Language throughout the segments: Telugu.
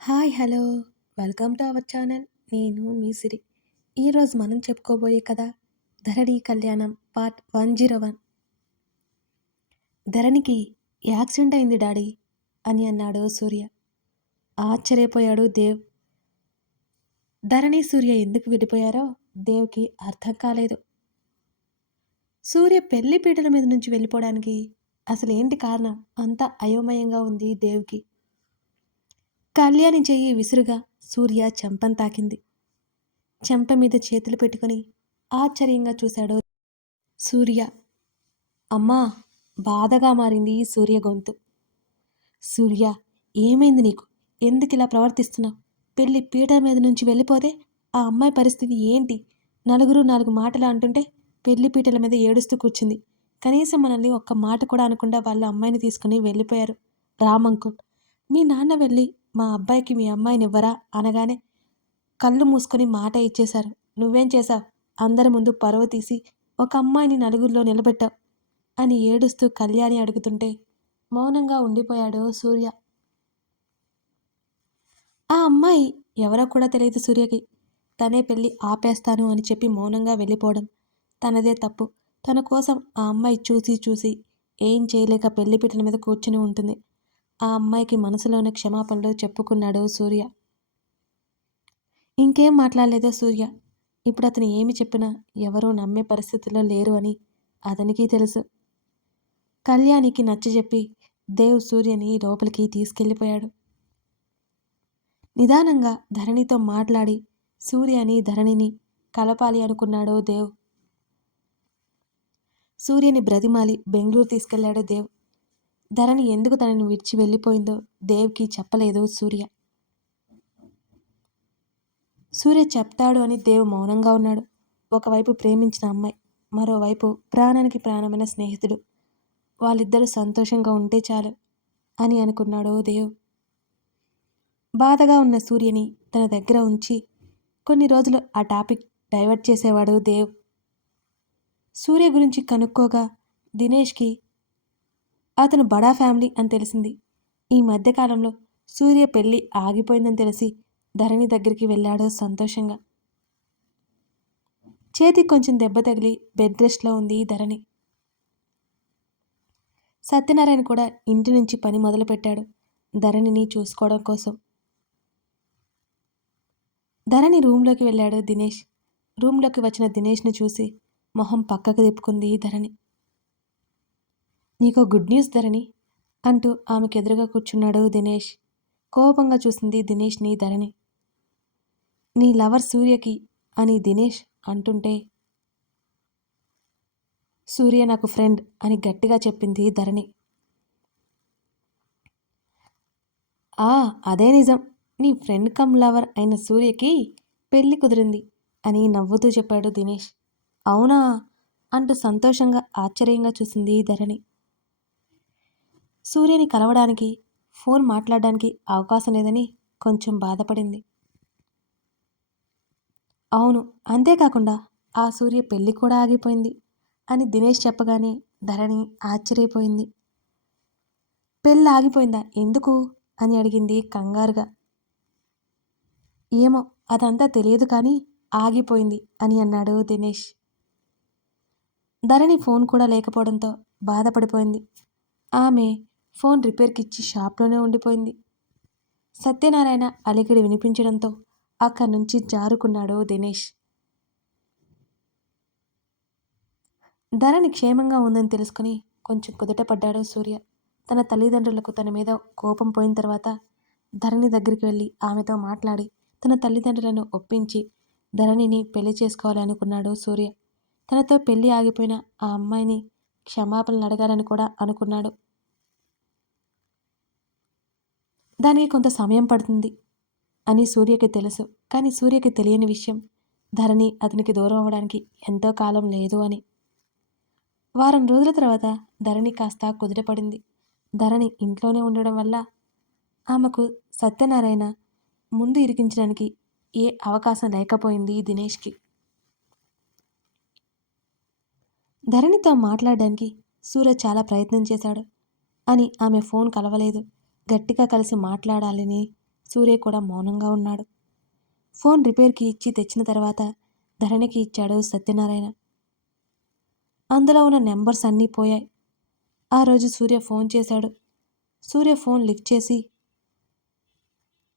Hi hello. Welcome to our channel. నేను మీ సిరి. ఈరోజు మనం చెప్పుకోబోయే కథ Dharani Kalyanam part one zero one. ధరణికి accident అయింది డాడీ అని అన్నాడు సూర్య. ఆశ్చర్యపోయాడు దేవ్. ధరణి సూర్య ఎందుకు విడిపోయారో దేవ్కి అర్థం కాలేదు. సూర్య పెళ్ళి పీటల మీద నుంచి వెళ్ళిపోవడానికి అసలు ఏంటి కారణం? అంత అయోమయంగా ఉంది దేవ్కి. కళ్యాణి చెయ్యి విసురుగా సూర్య చెంపం తాకింది. చెంప మీద చేతులు పెట్టుకుని ఆశ్చర్యంగా చూశాడు సూర్య. అమ్మా బాధగా మారింది సూర్య గొంతు. సూర్య ఏమైంది నీకు? ఎందుకు ఇలా ప్రవర్తిస్తున్నావు? పెళ్ళి పీట మీద నుంచి వెళ్ళిపోతే ఆ అమ్మాయి పరిస్థితి ఏంటి? నలుగురు నాలుగు మాటలు అంటుంటే పెళ్ళి పీటల మీద ఏడుస్తూ కూర్చుంది. కనీసం మనల్ని ఒక్క మాట కూడా అనకుండా వాళ్ళ అమ్మాయిని తీసుకుని వెళ్ళిపోయారు రామంకుల్ మీ నాన్న వెళ్ళి మా అబ్బాయికి మీ అమ్మాయిని ఇవ్వరా? అనగానే కళ్ళు మూసుకొని మాట ఇచ్చేశారు. నువ్వేం చేశావు? అందరి ముందు పరువు తీసి ఒక అమ్మాయిని నలుగురిలో నిలబెట్టావు అని ఏడుస్తూ కళ్యాణి అడుగుతుంటే మౌనంగా ఉండిపోయాడు సూర్య. ఆ అమ్మాయి ఎవరో కూడా తెలియదు సూర్యకి. తనే పెళ్ళి ఆపేస్తాను అని చెప్పి మౌనంగా వెళ్ళిపోవడం తనదే తప్పు. తన కోసం ఆ అమ్మాయి చూసి చూసి ఏం చేయలేక పెళ్ళి పీటల మీద కూర్చుని ఉంటుంది. ఆ అమ్మాయికి మనసులోని క్షమాపణలు చెప్పుకున్నాడు సూర్య. ఇంకేం మాట్లాడలేదో సూర్య? ఇప్పుడు అతను ఏమి చెప్పినా ఎవరూ నమ్మే పరిస్థితుల్లో లేరు అని అతనికి తెలుసు. కళ్యాణికి నచ్చజెప్పి దేవ్ సూర్యని లోపలికి తీసుకెళ్ళిపోయాడు. నిదానంగా ధరణితో మాట్లాడి సూర్యని ధరణిని కలపాలి అనుకున్నాడు దేవ్. సూర్యని బ్రతిమాలి బెంగళూరు తీసుకెళ్ళాడు దేవ్. ధరణి ఎందుకు తనని విడిచి వెళ్ళిపోయిందో దేవ్కి చెప్పలేదు సూర్య. సూర్య చెప్తాడు అని దేవ్ మౌనంగా ఉన్నాడు. ఒకవైపు ప్రేమించిన అమ్మాయి మరోవైపు ప్రాణానికి ప్రాణమైన స్నేహితుడు. వాళ్ళిద్దరూ సంతోషంగా ఉంటే చాలు అని అనుకున్నాడు దేవ్. బాధగా ఉన్న సూర్యని తన దగ్గర ఉంచి కొన్ని రోజులు ఆ టాపిక్ డైవర్ట్ చేసేవాడు దేవ్. సూర్య గురించి కనుక్కోగా దినేష్కి అతను బడా ఫ్యామిలీ అని తెలిసింది. ఈ మధ్యకాలంలో సూర్య పెళ్ళి ఆగిపోయిందని తెలిసి ధరణి దగ్గరికి వెళ్ళాడు సంతోషంగా. చేతికి కొంచెం దెబ్బ తగిలి బెడ్ రెస్ట్లో ఉంది ధరణి. సత్యనారాయణ కూడా ఇంటి నుంచి పని మొదలుపెట్టాడు ధరణిని చూసుకోవడం కోసం. ధరణి రూమ్లోకి వెళ్ళాడు దినేష్. రూమ్లోకి వచ్చిన దినేష్ను చూసి మొహం పక్కకు తిప్పుకుంది ధరణి. నీకో గుడ్ న్యూస్ ధరణి అంటూ ఆమెకు ఎదురుగా కూర్చున్నాడు దినేష్. కోపంగా చూసింది దినేష్ని ధరణి. నీ లవర్ సూర్యకి అని దినేష్ అంటుంటే సూర్య నాకు ఫ్రెండ్ అని గట్టిగా చెప్పింది ధరణి. ఆ అదే నిజం. నీ ఫ్రెండ్ కమ్ లవర్ అయిన సూర్యకి పెళ్ళి కుదిరింది అని నవ్వుతూ చెప్పాడు దినేష్. అవునా? అంటూ సంతోషంగా ఆశ్చర్యంగా చూసింది ధరణి. సూర్యని కలవడానికి ఫోన్ మాట్లాడడానికి అవకాశం లేదని కొంచెం బాధపడింది. అవును అంతేకాకుండా ఆ సూర్య పెళ్ళి కూడా ఆగిపోయింది అని దినేష్ చెప్పగానే ధరణి ఆశ్చర్యపోయింది. పెళ్ళి ఆగిపోయిందా ఎందుకు? అని అడిగింది కంగారుగా. ఏమో అదంతా తెలియదు కానీ ఆగిపోయింది అని అన్నాడు దినేష్. ధరణి ఫోన్ కూడా లేకపోవడంతో బాధపడిపోయింది. ఆమె ఫోన్ రిపేర్కి ఇచ్చి షాప్లోనే ఉండిపోయింది. సత్యనారాయణ అలికిడి వినిపించడంతో అక్కడి నుంచి జారుకున్నాడు దినేష్. ధరణి క్షేమంగా ఉందని తెలుసుకుని కొంచెం కుదటపడ్డాడు సూర్య. తన తల్లిదండ్రులకు తన మీద కోపం పోయిన తర్వాత ధరణి దగ్గరికి వెళ్ళి ఆమెతో మాట్లాడి తన తల్లిదండ్రులను ఒప్పించి ధరణిని పెళ్ళి చేసుకోవాలనుకున్నాడు సూర్య. తనతో పెళ్ళి ఆగిపోయిన ఆ అమ్మాయిని క్షమాపణలు అడగాలని కూడా అనుకున్నాడు. దానికి కొంత సమయం పడుతుంది అని సూర్యకి తెలుసు. కానీ సూర్యకి తెలియని విషయం ధరణి అతనికి దూరం అవ్వడానికి ఎంతో కాలం లేదు అని. వారం రోజుల తర్వాత ధరణి కాస్త కుదిరపడింది ధరణి ఇంట్లోనే ఉండడం వల్ల ఆమెకు సత్యనారాయణ ముందు ఇరికించడానికి ఏ అవకాశం లేకపోయింది దినేష్కి. ధరణితో మాట్లాడడానికి సూర్య చాలా ప్రయత్నం చేశాడు. అని ఆమె ఫోన్ కలవలేదు. గట్టిగా కలిసి మాట్లాడాలని సూర్య కూడా మౌనంగా ఉన్నాడు. ఫోన్ రిపేర్కి ఇచ్చి తెచ్చిన తర్వాత ధరణికి ఇచ్చాడు సత్యనారాయణ. అందులో ఉన్న నెంబర్స్ అన్నీ పోయాయి. ఆ రోజు సూర్య ఫోన్ చేశాడు. సూర్య ఫోన్ లిఫ్ట్ చేసి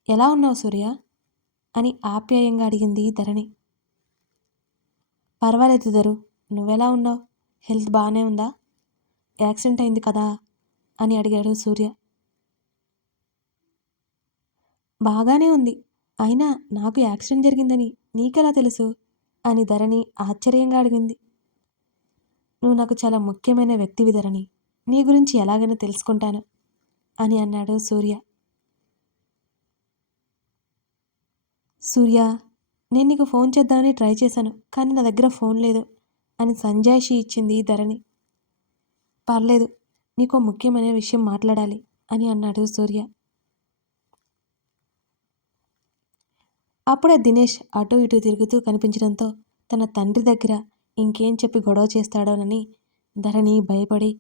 ఎలా ఉన్నావు సూర్య? అని ఆప్యాయంగా అడిగింది ధరణి. పర్వాలేదు ధరు నువ్వెలా ఉన్నావు? హెల్త్ బాగానే ఉందా? యాక్సిడెంట్ అయింది కదా? అని అడిగాడు సూర్య. బాగానే ఉంది. అయినా నాకు యాక్సిడెంట్ జరిగిందని నీకెలా తెలుసు? అని ధరణి ఆశ్చర్యంగా అడిగింది. నువ్వు నాకు చాలా ముఖ్యమైన వ్యక్తివి ధరణి. నీ గురించి ఎలాగైనా తెలుసుకుంటాను అని అన్నాడు సూర్య. సూర్య నేను నీకు ఫోన్ చేద్దామని ట్రై చేశాను కానీ నా దగ్గర ఫోన్ లేదు అని సంజాయిషి ఇచ్చింది ధరణి. పర్లేదు నీకో ముఖ్యమైన విషయం మాట్లాడాలి అని అన్నాడు సూర్య. అప్పుడే దినేష్ అటు ఇటు తిరుగుతూ కనిపించడంతో తన తండ్రి దగ్గర ఇంకేం చెప్పి గొడవ చేస్తాడోనని ధరణి భయపడి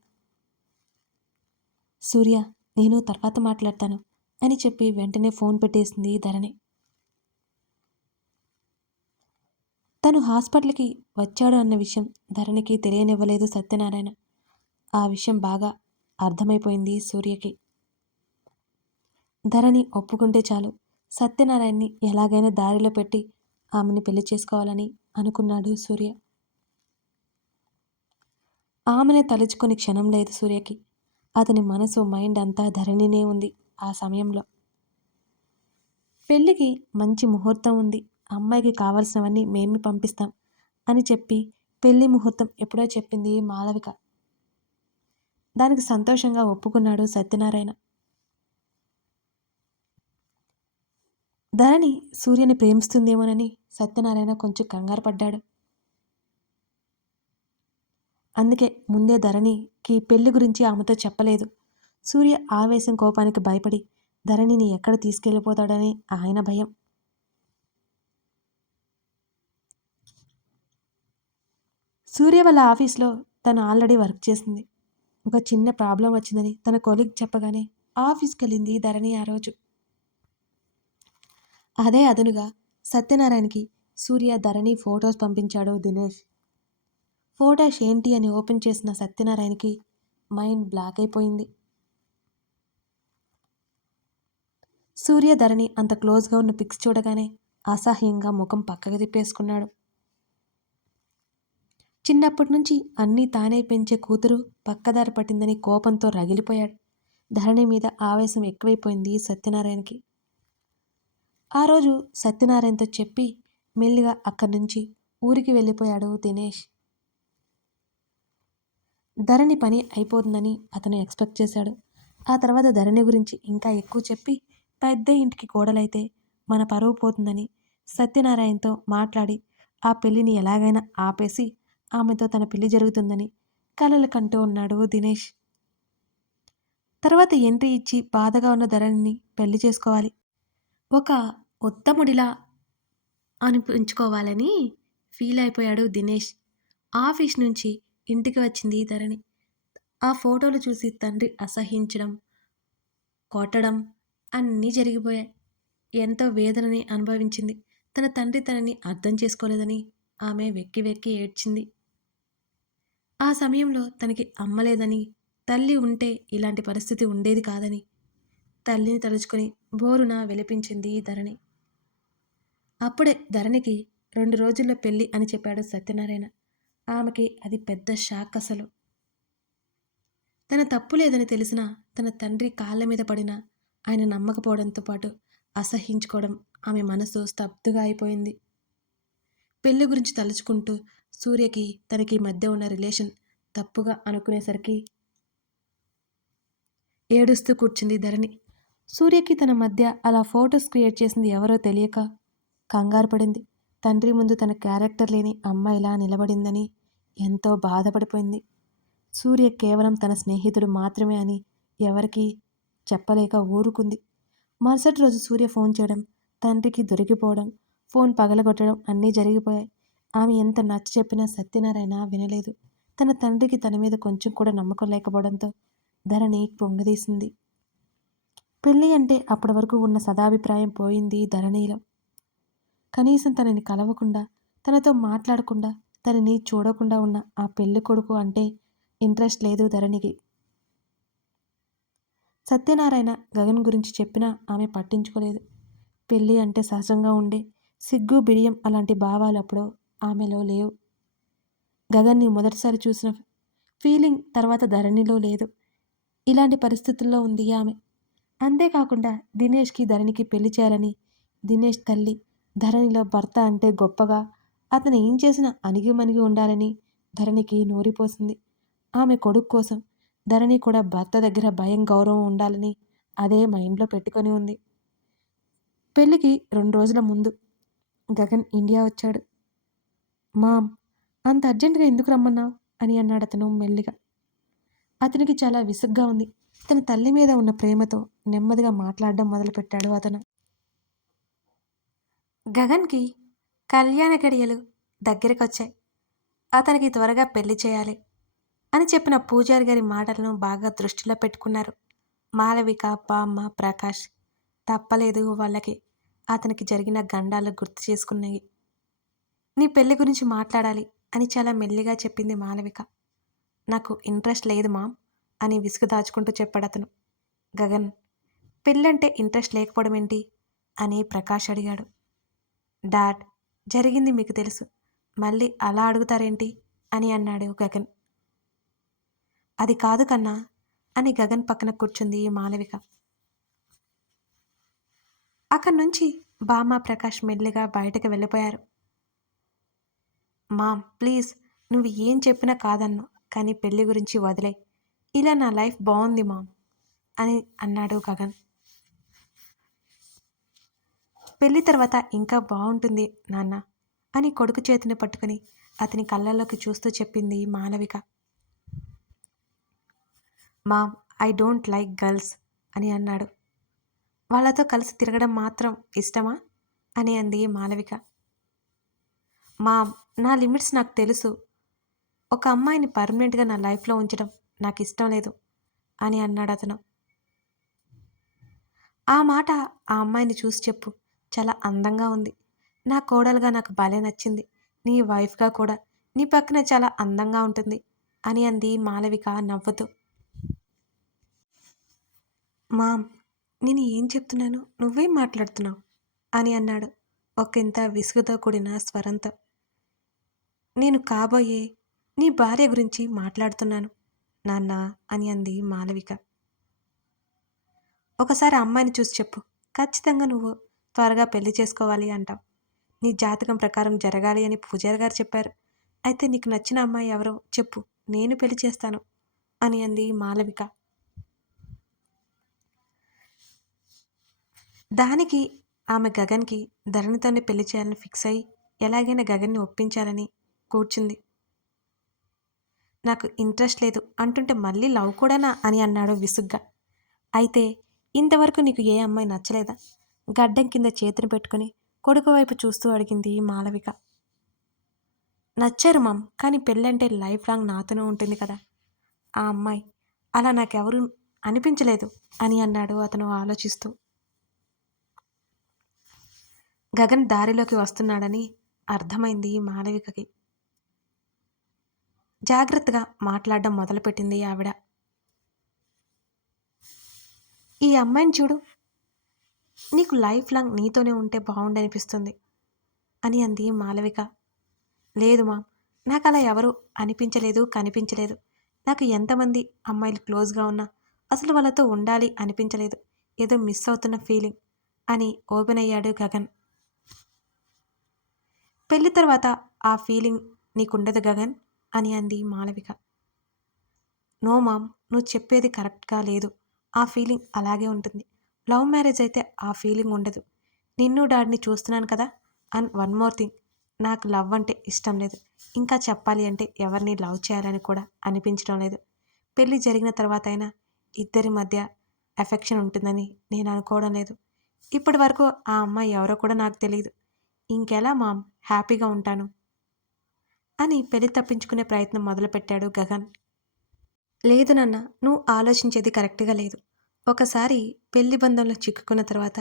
సూర్య నేను తర్వాత మాట్లాడతాను అని చెప్పి వెంటనే ఫోన్ పెట్టేసింది ధరణి. తను హాస్పిటల్కి వచ్చాడు అన్న విషయం ధరణికి తెలియనివ్వలేదు సత్యనారాయణ. ఆ విషయం బాగా అర్థమైపోయింది సూర్యకి. ధరణి ఒప్పుకుంటే చాలు సత్యనారాయణని ఎలాగైనా దారిలో పెట్టి ఆమెని పెళ్ళి చేసుకోవాలని అనుకున్నాడు సూర్య. ఆమెనే తలుచుకొని క్షణం లేదు సూర్యకి. అతని మనసు మైండ్ అంతా ధరణినే ఉంది ఆ సమయంలో. పెళ్ళికి మంచి ముహూర్తం ఉంది. అమ్మాయికి కావలసినవన్నీ మేమే పంపిస్తాం అని చెప్పి పెళ్ళి ముహూర్తం ఎప్పుడో చెప్పింది మాలవిక. దానికి సంతోషంగా ఒప్పుకున్నాడు సత్యనారాయణ. ధరణి సూర్యని ప్రేమిస్తుందేమోనని సత్యనారాయణ కొంచెం కంగారు పడ్డాడు. అందుకే ముందే ధరణికి పెళ్ళి గురించి ఆమెతో చెప్పలేదు. సూర్య ఆవేశం కోపానికి భయపడి ధరణిని ఎక్కడ తీసుకెళ్ళిపోతాడని ఆయన భయం. సూర్య వాళ్ళ ఆఫీస్లో తను ఆల్రెడీ వర్క్ చేసింది. ఒక చిన్న ప్రాబ్లం వచ్చిందని తన కొలీగ్ చెప్పగానే ఆఫీస్కి వెళ్ళింది ధరణి ఆ రోజు. అదే అదనుగా సత్యనారాయణకి సూర్య ధరణి ఫొటోస్ పంపించాడు దినేష్. ఫోటోస్ ఏంటి అని ఓపెన్ చేసిన సత్యనారాయణకి మైండ్ బ్లాక్ అయిపోయింది. సూర్య ధరణి అంత క్లోజ్గా ఉన్న పిక్స్ చూడగానే అసహ్యంగా ముఖం పక్కకు తిప్పేసుకున్నాడు. చిన్నప్పటి నుంచి అన్నీ తానే పెంచే కూతురు పక్కదారి పట్టిందని కోపంతో రగిలిపోయాడు. ధరణి మీద ఆవేశం ఎక్కువైపోయింది సత్యనారాయణకి. ఆ రోజు సత్యనారాయణతో చెప్పి మెల్లిగా అక్కడి నుంచి ఊరికి వెళ్ళిపోయాడు దినేష్. ధరణి పని అయిపోతుందని అతను ఎక్స్పెక్ట్ చేశాడు. ఆ తర్వాత ధరణి గురించి ఇంకా ఎక్కువ చెప్పి పెద్ద ఇంటికి కోడలైతే మన పరువు పోతుందని సత్యనారాయణతో మాట్లాడి ఆ పెళ్ళిని ఎలాగైనా ఆపేసి ఆమెతో తన పెళ్ళి జరుగుతుందని కలలు కంటూ ఉన్నాడు దినేష్. తర్వాత ఎంట్రీ ఇచ్చి బాధగా ఉన్న ధరణిని పెళ్ళి చేసుకోవాలి. ఒక ఉత్తముడిలా అనిపించుకోవాలని ఫీల్ అయిపోయాడు దినేష్. ఆఫీస్ నుంచి ఇంటికి వచ్చింది ధరణి ఆ ఫోటోలు చూసి తండ్రి అసహించడం కొట్టడం అన్నీ జరిగిపోయాయి. ఎంతో వేదనని అనుభవించింది. తన తండ్రి తనని అర్థం చేసుకోలేదని ఆమె వెక్కి వెక్కి ఏడ్చింది. ఆ సమయంలో తనకి అమ్మలేదని తల్లి ఉంటే ఇలాంటి పరిస్థితి ఉండేది కాదని తల్లిని తలుచుకొని బోరున వెలిపించింది ధరణి అప్పుడే ధరణికి రెండు రోజుల్లో పెళ్ళి అని చెప్పాడు సత్యనారాయణ. ఆమెకి అది పెద్ద షాక్ అసలు. తన తప్పు లేదని తెలిసినా తన తండ్రి కాళ్ళ మీద పడినా ఆయన నమ్మకపోవడంతో పాటు అసహించుకోవడం ఆమె మనసు స్తబ్దుగా అయిపోయింది. పెళ్ళి గురించి తలుచుకుంటూ సూర్యకి తనకి మధ్య ఉన్న రిలేషన్ తప్పుగా అనుకునేసరికి ఏడుస్తూ కూర్చుంది ధరణి. సూర్యకి తన మధ్య అలా ఫోటోస్ క్రియేట్ చేసింది ఎవరో తెలియక కంగారు పడింది. తండ్రి ముందు తన క్యారెక్టర్ లేని అమ్మాయిలా నిలబడిందని ఎంతో బాధపడిపోయింది. సూర్య కేవలం తన స్నేహితుడు మాత్రమే అని ఎవరికీ చెప్పలేక ఊరుకుంది. మరుసటి రోజు సూర్య ఫోన్ చేయడం తండ్రికి దొరికిపోవడం ఫోన్ పగలగొట్టడం అన్నీ జరిగిపోయాయి. ఆమె ఎంత నచ్చ చెప్పినా సత్యనారాయణ వినలేదు. తన తండ్రికి తన మీద కొంచెం కూడా నమ్మకం లేకపోవడంతో ధరణి పొంగదీసింది. పెళ్ళి అంటే అప్పటి వరకు ఉన్న సదాభిప్రాయం పోయింది ధరణిలో. కనీసం తనని కలవకుండా తనతో మాట్లాడకుండా తనని చూడకుండా ఉన్న ఆ పెళ్ళి కొడుకు అంటే ఇంట్రెస్ట్ లేదు ధరణికి. సత్యనారాయణ గగన్ గురించి చెప్పినా ఆమె పట్టించుకోలేదు. పెళ్ళి అంటే సహజంగా ఉండే సిగ్గు బిడియం అలాంటి భావాలు అప్పుడు ఆమెలో లేవు. గగన్ని మొదటిసారి చూసిన ఫీలింగ్ తర్వాత ధరణిలో లేదు. ఇలాంటి పరిస్థితుల్లో ఉంది ఆమె. అంతేకాకుండా దినేష్కి ధరణికి పెళ్ళి చేయాలని దినేష్ తల్లి ధరణిలో భర్త అంటే గొప్పగా అతను ఏం చేసినా అణిగిమణిగి ఉండాలని ధరణికి నూరిపోసింది. ఆమె కొడుకు కోసం ధరణి కూడా భర్త దగ్గర భయం గౌరవం ఉండాలని అదే మైండ్లో పెట్టుకొని ఉంది. పెళ్ళికి రెండు రోజుల ముందు గగన్ ఇండియా వచ్చాడు. మామ్ అంత అర్జెంటుగా ఎందుకు రమ్మన్నావు? అని అన్నాడు అతను మెల్లిగా. అతనికి చాలా విసుగ్గా ఉంది. తన తల్లి మీద ఉన్న ప్రేమతో నెమ్మదిగా మాట్లాడడం మొదలుపెట్టాడు అతను. గగన్కి కళ్యాణ గడియలు దగ్గరికి వచ్చాయి అతనికి త్వరగా పెళ్ళి చేయాలి అని చెప్పిన పూజారి గారి మాటలను బాగా దృష్టిలో పెట్టుకున్నారు. మాలవిక బామ్మ ప్రకాష్ తప్పలేదు వాళ్ళకి. అతనికి జరిగిన గండాలు గుర్తు చేసుకున్నాయి. నీ పెళ్ళి గురించి మాట్లాడాలి అని చాలా మెల్లిగా చెప్పింది మాలవిక. నాకు ఇంట్రెస్ట్ లేదు మామ్ అని విసుగు దాచుకుంటూ చెప్పాడు అతను. గగన్ పెళ్ళంటే ఇంట్రెస్ట్ లేకపోవడం ఏంటి అని ప్రకాష్ అడిగాడు. డాడ్ జరిగింది మీకు తెలుసు. మళ్ళీ అలా అడుగుతారేంటి? అని అన్నాడు గగన్. అది కాదు కన్నా అని గగన్ పక్కన కూర్చుంది మాలవిక. అక్కడి నుంచి బామ్మ ప్రకాష్ మెల్లిగా బయటకు వెళ్ళిపోయారు. మామ్ ప్లీజ్ నువ్వు ఏం చెప్పినా కాదన్ను కానీ పెళ్ళి గురించి వదిలే. ఇలా నా లైఫ్ బాగుంది మామ్ అని అన్నాడు గగన్. పెళ్ళి తర్వాత ఇంకా బాగుంటుంది నాన్న అని కొడుకు చేతిని పట్టుకుని అతని కళ్ళల్లోకి చూస్తూ చెప్పింది Malavika mom I don't like girls అని అన్నాడు. వాళ్ళతో కలిసి తిరగడం మాత్రం ఇష్టమా? అని అంది మాలవిక మామ్ నా లిమిట్స్ నాకు తెలుసు. ఒక అమ్మాయిని పర్మనెంట్గా నా లైఫ్లో ఉంచడం నాకు ఇష్టం లేదు అని అన్నాడు అతను. ఆ మాట ఆ అమ్మాయిని చూసి చెప్పు చాలా అందంగా ఉంది. నా కోడలుగా నాకు భలే నచ్చింది. నీ వైఫ్గా కూడా. నీ పక్కన చాలా అందంగా ఉంటుంది అని అంది మాలవిక నవ్వుతూ. మామ్ నేను ఏం చెప్తున్నాను? నువ్వేం మాట్లాడుతున్నావు అని అన్నాడు ఒకంత విసుగుతో కూడిన స్వరంతో. నేను కాబోయే నీ భార్య గురించి మాట్లాడుతున్నాను నాన్న అని అంది మాలవిక. ఒకసారి అమ్మాయిని చూసి చెప్పు. ఖచ్చితంగా నువ్వు త్వరగా పెళ్ళి చేసుకోవాలి అంటాం నీ జాతకం ప్రకారం జరగాలి అని పూజారి గారు చెప్పారు. అయితే నీకు నచ్చిన అమ్మాయి ఎవరో చెప్పు నేను పెళ్ళి చేస్తాను అని అంది మాలవిక. దానికి ఆమె గగన్కి ధరణితోనే పెళ్ళి చేయాలని ఫిక్స్ అయ్యి ఎలాగైనా గగన్ని ఒప్పించాలని కూర్చుంది. నాకు ఇంట్రెస్ట్ లేదు అంటుంటే మళ్ళీ లవ్ కూడానా అని అన్నాడు విసుగ్గా. అయితే ఇంతవరకు నీకు ఏ అమ్మాయి నచ్చలేదా? గడ్డం కింద చేతిని పెట్టుకుని కొడుకు వైపు చూస్తూ అడిగింది మాలవిక నచ్చారు మామ్ కానీ పెళ్ళంటే లైఫ్ లాంగ్ నాతోనే ఉంటుంది కదా. ఆ అమ్మాయి అలా నాకెవరు అనిపించలేదు అని అన్నాడు అతను ఆలోచిస్తూ. గగన్ దారిలోకి వస్తున్నాడని అర్థమైంది మాలవికకి జాగ్రత్తగా మాట్లాడడం మొదలుపెట్టింది ఆవిడ. ఈ అమ్మాయిని చూడు నీకు లైఫ్ లాంగ్ నీతోనే ఉంటే బాగుండనిపిస్తుంది అని అంది మాలవిక. లేదు మా నాకు అలా ఎవరు అనిపించలేదు కనిపించలేదు. నాకు ఎంతమంది అమ్మాయిలు క్లోజ్గా ఉన్నా అసలు వాళ్ళతో ఉండాలి అనిపించలేదు. ఏదో మిస్ అవుతున్న ఫీలింగ్ అని ఓపెన్ అయ్యాడు గగన్. పెళ్ళి తర్వాత ఆ ఫీలింగ్ నీకుండదు గగన్ అని అంది మాలవిక. నో మామ్ నువ్వు చెప్పేది కరెక్ట్గా లేదు. ఆ ఫీలింగ్ అలాగే ఉంటుంది. లవ్ మ్యారేజ్ అయితే ఆ ఫీలింగ్ ఉండదు. నిన్ను డాడ్ని చూస్తున్నాను కదా? And one more thing. నాకు లవ్ అంటే ఇష్టం లేదు. ఇంకా చెప్పాలి అంటే ఎవరిని లవ్ చేయాలని కూడా అనిపించడం లేదు. పెళ్ళి జరిగిన తర్వాత అయినా ఇద్దరి మధ్య ఎఫెక్షన్ ఉంటుందని నేను అనుకోవడం లేదు. ఇప్పటి వరకు ఆ అమ్మాయి ఎవరో కూడా నాకు తెలియదు ఇంకెలా మామ్ హ్యాపీగా ఉంటాను? అని పెళ్ళి తప్పించుకునే ప్రయత్నం మొదలుపెట్టాడు గగన్. లేదు నాన్న నువ్వు ఆలోచించేది కరెక్ట్గా లేదు. ఒకసారి పెళ్ళి బంధంలో చిక్కుకున్న తర్వాత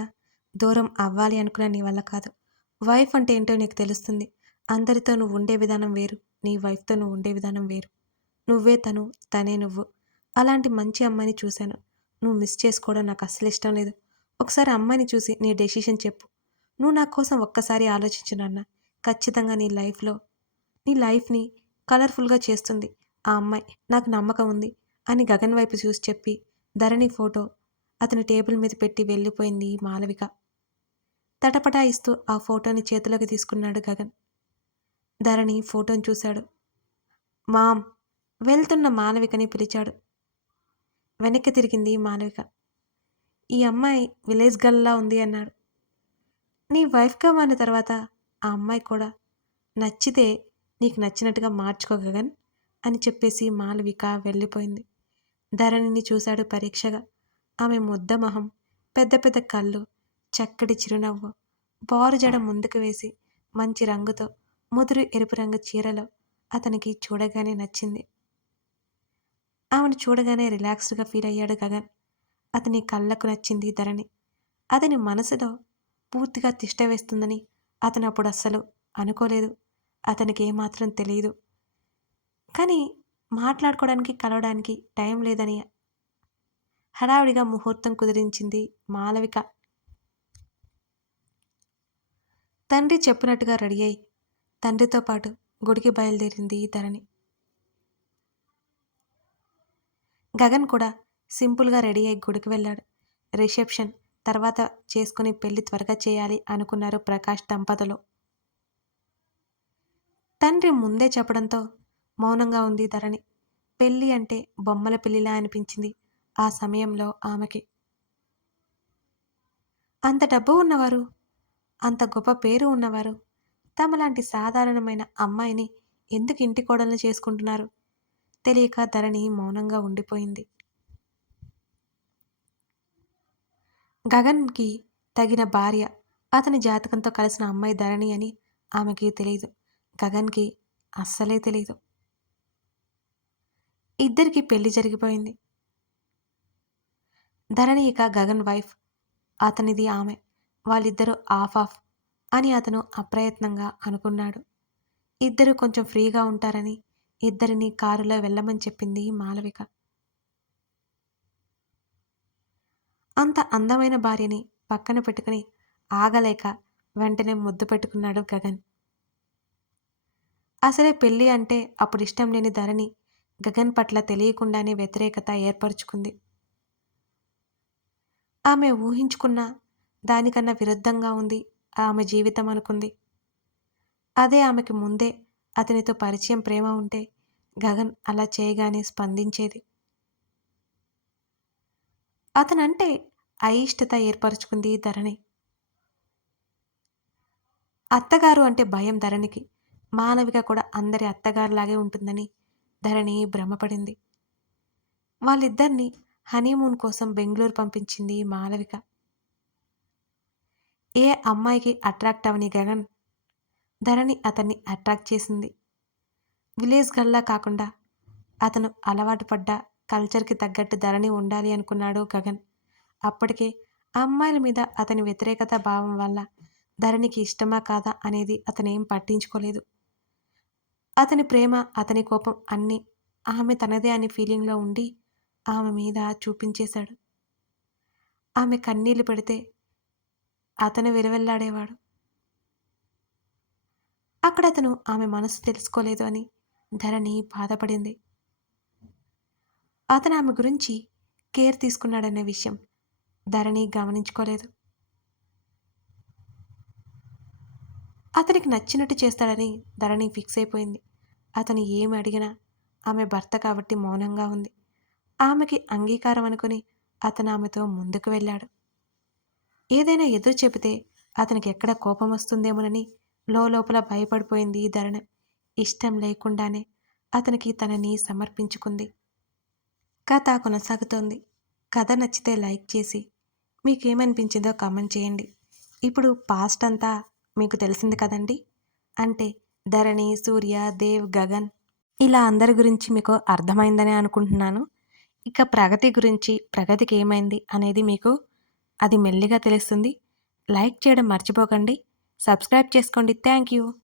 దూరం అవ్వాలి అనుకున్న నీ వల్ల కాదు. వైఫ్ అంటే ఏంటో నీకు తెలుస్తుంది. అందరితో నువ్వు ఉండే విధానం వేరు. నీ వైఫ్తో నువ్వు ఉండే విధానం వేరు. నువ్వే తను తనే నువ్వు. అలాంటి మంచి అమ్మాయిని చూశాను. నువ్వు మిస్ చేసుకోవడం నాకు అస్సలు ఇష్టం లేదు. ఒకసారి అమ్మాయిని చూసి నీ డెసిషన్ చెప్పు. నువ్వు నా కోసం ఒక్కసారి ఆలోచించనన్న ఖచ్చితంగా నీ లైఫ్లో నీ లైఫ్ని కలర్ఫుల్గా చేస్తుంది ఆ అమ్మాయి. నాకు నమ్మకం ఉంది అని గగన్ వైపు చూసి చెప్పి ధరణి ఫోటో అతని టేబుల్ మీద పెట్టి వెళ్ళిపోయింది మాలవిక. తటపటాయిస్తూ ఆ ఫోటోని చేతిలోకి తీసుకున్నాడు గగన్. ధరణి ఫోటోని చూశాడు. మామ్ వెళ్తున్న మాలవికని పిలిచాడు. వెనక్కి తిరిగింది మాలవిక. ఈ అమ్మాయి విలేజ్ గల్లా ఉంది అన్నాడు. నీ వైఫ్గా మారిన తర్వాత ఆ అమ్మాయి కూడా నచ్చితే నీకు నచ్చినట్టుగా మార్చుకో గగన్ అని చెప్పేసి మాలవిక వెళ్ళిపోయింది. ధరణిని చూశాడు పరీక్షగా. ఆమె ముద్ద మొహం పెద్ద పెద్ద కళ్ళు చక్కటి చిరునవ్వు బారు జడ ముందుకు వేసి మంచి రంగుతో ముదురు ఎరుపు రంగు చీరలో అతనికి చూడగానే నచ్చింది. ఆమెను చూడగానే రిలాక్స్డ్గా ఫీల్ అయ్యాడు గగన్. అతని కళ్ళకు నచ్చింది ధరణి. అతని మనసులో పూర్తిగా తిష్ట వేస్తుందని అతను అప్పుడు అస్సలు అనుకోలేదు. అతనికి ఏమాత్రం తెలియదు కానీ మాట్లాడుకోవడానికి కలవడానికి టైం లేదని హడావిడిగా ముహూర్తం కుదిరించింది మాలవిక. తండ్రి చెప్పినట్టుగా రెడీ అయి తండ్రితో పాటు గుడికి బయలుదేరింది ధరణి. గగన్ కూడా సింపుల్గా రెడీ అయి గుడికి వెళ్ళాడు. రిసెప్షన్ తర్వాత చేసుకుని పెళ్ళి త్వరగా చేయాలి అనుకున్నారు ప్రకాష్ దంపతులు. తండ్రి ముందే చెప్పడంతో మౌనంగా ఉంది ధరణి. పెళ్ళి అంటే బొమ్మల పెళ్ళిలా అనిపించింది ఆ సమయంలో ఆమెకి. అంత డబ్బు ఉన్నవారు అంత గొప్ప పేరు ఉన్నవారు తమలాంటి సాధారణమైన అమ్మాయిని ఎందుకు ఇంటి కోడలను చేసుకుంటున్నారు? తెలియక ధరణి మౌనంగా ఉండిపోయింది. గగన్కి తగిన భార్య అతని జాతకంతో కలిసిన అమ్మాయి ధరణి అని ఆమెకి తెలియదు. గగన్కి అస్సలే తెలియదు. ఇద్దరికి పెళ్ళి జరిగిపోయింది. ధరణి ఇక గగన్ వైఫ్ అతనిది ఆమె. వాళ్ళిద్దరూ ఆఫ్ ఆఫ్ అని అతను అప్రయత్నంగా అనుకున్నాడు. ఇద్దరు కొంచెం ఫ్రీగా ఉంటారని ఇద్దరిని కారులో వెళ్ళమని చెప్పింది మాలవిక. అంత అందమైన భార్యని పక్కన పెట్టుకుని ఆగలేక వెంటనే ముద్దు పెట్టుకున్నాడు గగన్. అసలే పెళ్ళి అంటే అప్పుడు ఇష్టం లేని ధరని గగన్ పట్ల తెలియకుండానే వ్యతిరేకత ఏర్పరచుకుంది. ఆమె ఊహించుకున్న దానికన్నా విరుద్ధంగా ఉంది ఆమె జీవితం అనుకుంది. అదే ఆమెకి ముందే అతనితో పరిచయం ప్రేమ ఉంటే గగన్ అలా చేయగానే స్పందించేది. అతనంటే అయిష్టత ఏర్పరచుకుంది ధరణి. అత్తగారు అంటే భయం ధరణికి. మానవిక కూడా అందరి అత్తగారులాగే ఉంటుందని ధరణి భ్రమపడింది. వాళ్ళిద్దరినీ హనీమూన్ కోసం బెంగళూరు పంపించింది మాలవిక. ఏ అమ్మాయికి అట్రాక్ట్ అవని గగన్? ధరణి అతన్ని అట్రాక్ట్ చేసింది. విలేజ్ గల్లా కాకుండా అతను అలవాటు పడ్డ కల్చర్కి తగ్గట్టు ధరణి ఉండాలి అనుకున్నాడు గగన్. అప్పటికే అమ్మాయిల మీద అతని వ్యతిరేకత భావం వల్ల ధరణికి ఇష్టమా కాదా అనేది అతనేం పట్టించుకోలేదు. అతని ప్రేమ అతని కోపం అన్నీ ఆమె తనదే అని ఫీలింగ్లో ఉండి ఆమె మీద చూపించేశాడు. ఆమె కన్నీళ్ళు పెడితే అతను విరవెల్లాడేవాడు అక్కడ అతను ఆమె మనసు తెలుసుకోలేదు అని ధరణి బాధపడింది. అతను ఆమె గురించి కేర్ తీసుకున్నాడనే విషయం ధరణి గమనించుకోలేదు. అతనికి నచ్చినట్టు చేస్తాడని ధరణి ఫిక్స్ అయిపోయింది. అతను ఏమి అడిగినా ఆమె భర్త కాబట్టి మౌనంగా ఉంది. ఆమెకి అంగీకారం అనుకుని అతను ఆమెతో ముందుకు వెళ్ళాడు. ఏదైనా ఎదురు చెబితే అతనికి ఎక్కడ కోపం వస్తుందేమోనని లోపల భయపడిపోయింది ధరణ. ఇష్టం లేకుండానే అతనికి తనని సమర్పించుకుంది. కథ కొనసాగుతోంది. కథ నచ్చితే లైక్ చేసి మీకేమనిపించిందో కామెంట్ చేయండి. ఇప్పుడు పాస్ట్ అంతా మీకు తెలిసింది కదండి? అంటే ధరణి సూర్య దేవ్ గగన్ ఇలా అందరి గురించి మీకు అర్థమైందని అనుకుంటున్నాను. ఇక ప్రగతి గురించి ప్రగతికి ఏమైంది అనేది మీకు అది మెల్లిగా తెలుస్తుంది. లైక్ చేయడం మర్చిపోకండి. సబ్స్క్రైబ్ చేసుకోండి. Thank you.